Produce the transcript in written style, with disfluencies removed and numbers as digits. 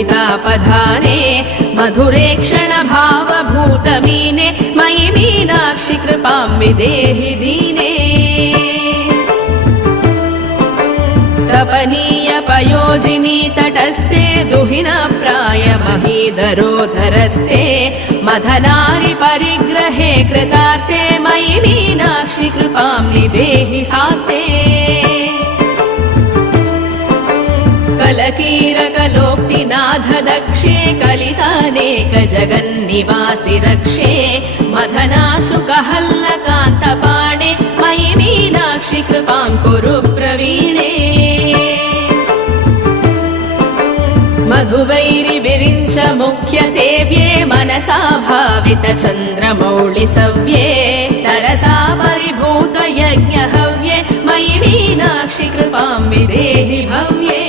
पूजितापधाने मधुरे क्षणभावभूतमीने मयि मीनाक्षि कृपां विदेहि दीने तपनीय पयोजिनी तटस्थे दुहिनप्राय महीधरोधरस्थे मदनारि परिग्रहे कृतार्थे मयि मीनाक्षि कृपां निदेहि सार्थे कलकीरकलोक्तिनाथ दक्षे कलितानेक जगन्निवासि रक्षे मदनाशुकहल्लकान्तपाणे मयि मीनाक्षि कृपां कुरु प्रवीणे मधुवैरिविरिञ्च मुख्य सेव्ये मनसा भावित चन्द्रमौळि सव्ये तरसा परिभूत यज्ञ हव्ये मयि मीनाक्षि कृपां विदेहि भव्ये